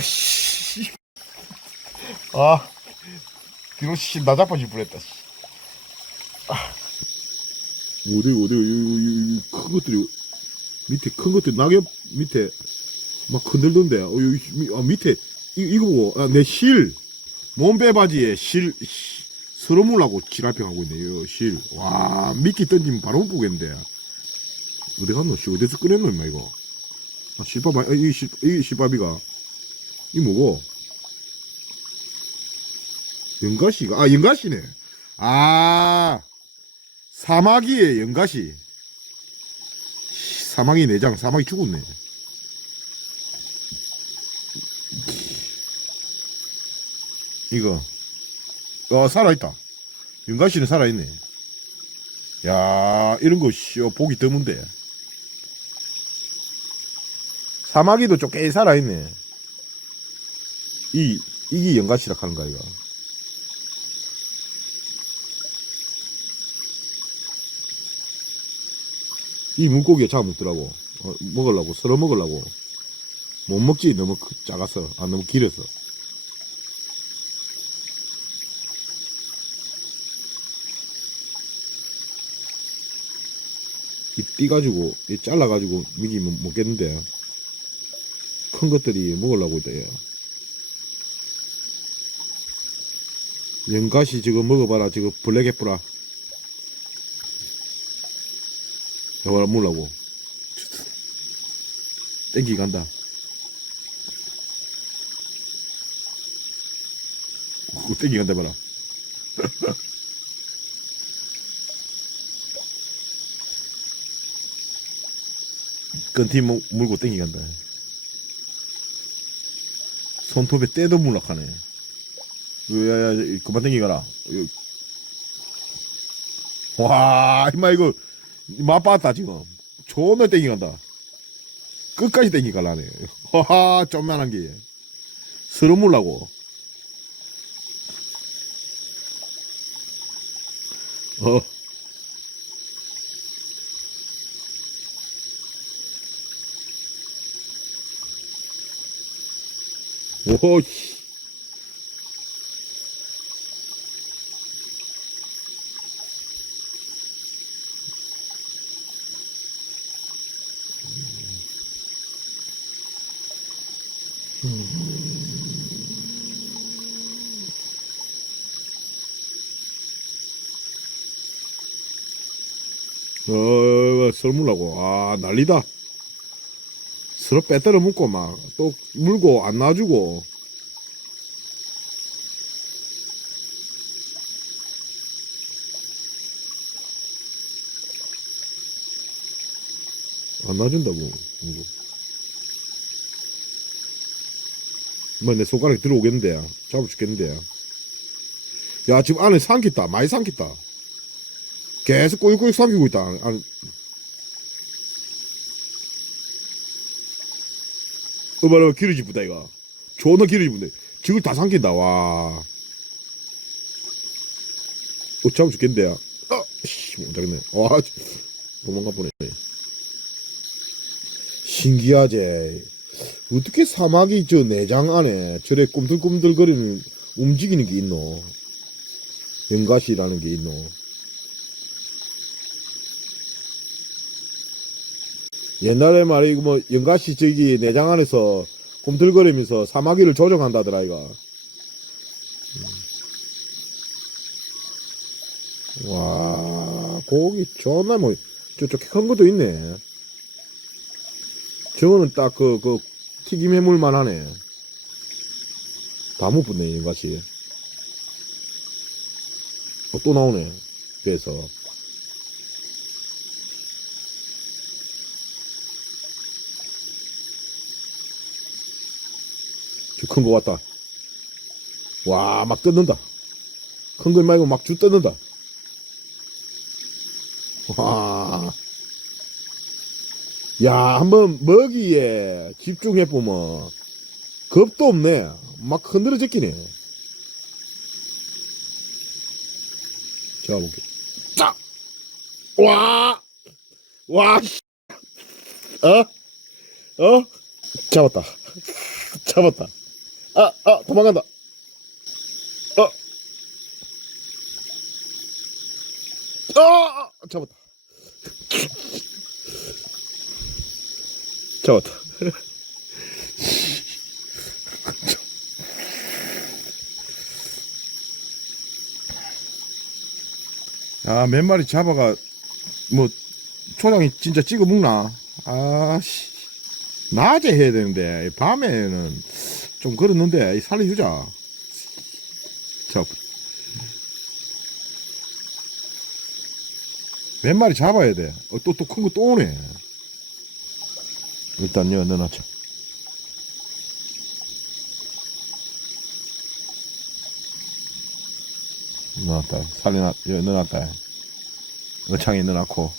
씨. 아, 뒤로 씨, 나 자빠질 뻔했다. 씨. 어디, 어디, 이, 이, 이, 큰 것들이, 밑에 큰 것들, 낙엽 밑에 막 흔들던데. 어, 이, 미- 아, 밑에, 이, 이거 보고, 아, 내 실, 몸빼바지에 실, 씨, 서러물라고 지랄평 하고 있네, 요 실. 와, 미끼 던지면 바로 못 보겠는데. 어디 갔노? 씨, 어디서 꺼냈노, 임마, 이거. 아, 실밥, 아, 이, 실, 이 실밥이가. 이 뭐고? 연가시가, 아, 연가시네. 아, 사마귀의 연가시. 씨, 사마귀 내장, 사마귀 죽었네. 이거. 어, 살아있다. 연가시는 살아있네. 야, 이런 거, 씨, 어, 보기 드문데. 사마귀도 쪼개 살아있네. 이, 이게 연가시라 하는 거야, 이거. 이 물고기가 잡아먹더라고. 어, 먹으려고, 썰어 먹으려고. 못 먹지, 너무 크- 작아서. 아, 너무 길어서. 이 띠가지고, 이 잘라가지고 미기 못 먹겠는데. 큰 것들이 먹으려고 야. 연가시 지금 먹어봐라, 지금 블랙 애플아. 여봐라, 먹으려고. 땡기 간다. 오, 땡기 간다, 봐라. 끈티 물- 물고 땡기 간다. 손톱에 때도 물락하네. 야야 그만 땡기가라. 요- 와 임마 이거 맛봤다 지금. 존나 땡기간다. 끝까지 땡기갈라네. 하하 좀만한 게. 서러 물라고. 어. 오, 씨. 어, 설물라고. 아, 난리다. 서로 빼ጠ러 묶고 막, 또 물고 안 놔주고. 안 놔준다고. 뭐내 손가락에 들어오겠는데. 잡아 죽겠는데. 야, 지금 안에 삼켰다. 많이 삼켰다. 계속 꼬익꼬익 삼키고 있다. 안, 어봐라 기르지 부다 이거. 존나 기르지 부네. 지금 다 삼킨다 와. 어, 잡아 죽겠는데 야. 아, 씨, 못 잡겠네. 와 도망가 보네. 신기하지. 어떻게 사막이 저 내장 안에 저래 꿈틀꿈틀거리는 움직이는 게 있노? 연가시라는 게 있노 옛날에 말이 뭐 연가시 저기 내장 안에서 꿈틀거리면서 사마귀를 조종한다더라 이거. 음. 와 고기 존나 뭐 저쪽 큰 것도 있네. 저거는 딱 그 그 튀김 해물만 하네. 다 못 붙네 연가시. 어, 또 나오네 배에서. 큰거 왔다. 와, 막 뜯는다. 큰 거 말고 막 주 뜯는다. 와. 야, 한번 먹이에 집중해보면, 겁도 없네. 막 흔들어 제끼네. 제가 볼게. 짝! 와! 와, 씨. 어? 어? 잡았다. 잡았다. 아, 아, 도망간다. 어. 아, 아, 잡았다. 잡았다. 아, 몇 마리 잡아가, 뭐, 초장이 진짜 찍어 먹나? 아씨. 낮에 해야 되는데, 밤에는 좀 그렇는데, 이 살려주자. 잡. 몇 마리 잡아야 돼. 어, 또, 또 큰 거 또 오네. 일단, 여, 넣어놨자. 넣어놨다. 살려놨, 여, 넣어놨다. 어창에 넣어놨고.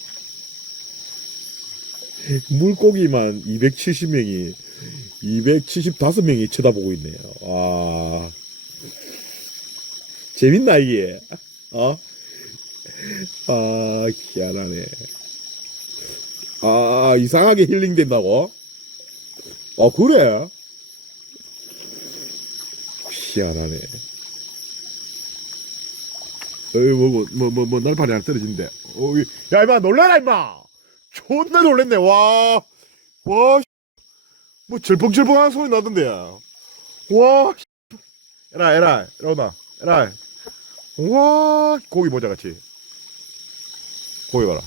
물고기만 270명이 275명이 쳐다보고 있네요. 아 재밌나 이게? 어? 아 희한하네. 아 이상하게 힐링된다고? 어 그래? 희한하네. 어이 뭐 뭐 뭐뭐 날파리 하나 떨어진대. 어이 야 이마 놀래라 임마. 존나 놀랬네 와. 와. 뭐 절벙절벙한 소리 나던데. 와. 에라 에라 에라오나 에라. 와 고기 보자 같이. 고기 봐라.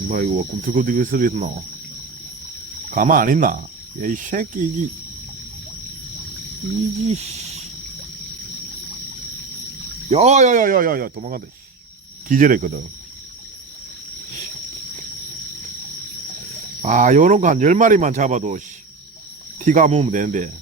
엄마 이거 꿈틀꿈틀 소리 했나? 가만 안 있나? 야 이 새끼 이기 씨. 야야야야야야 도망간다. 씨. 기절했거든. 아 요런 거 한 열마리만 잡아도 씨. 티가 안 묻으면 되는데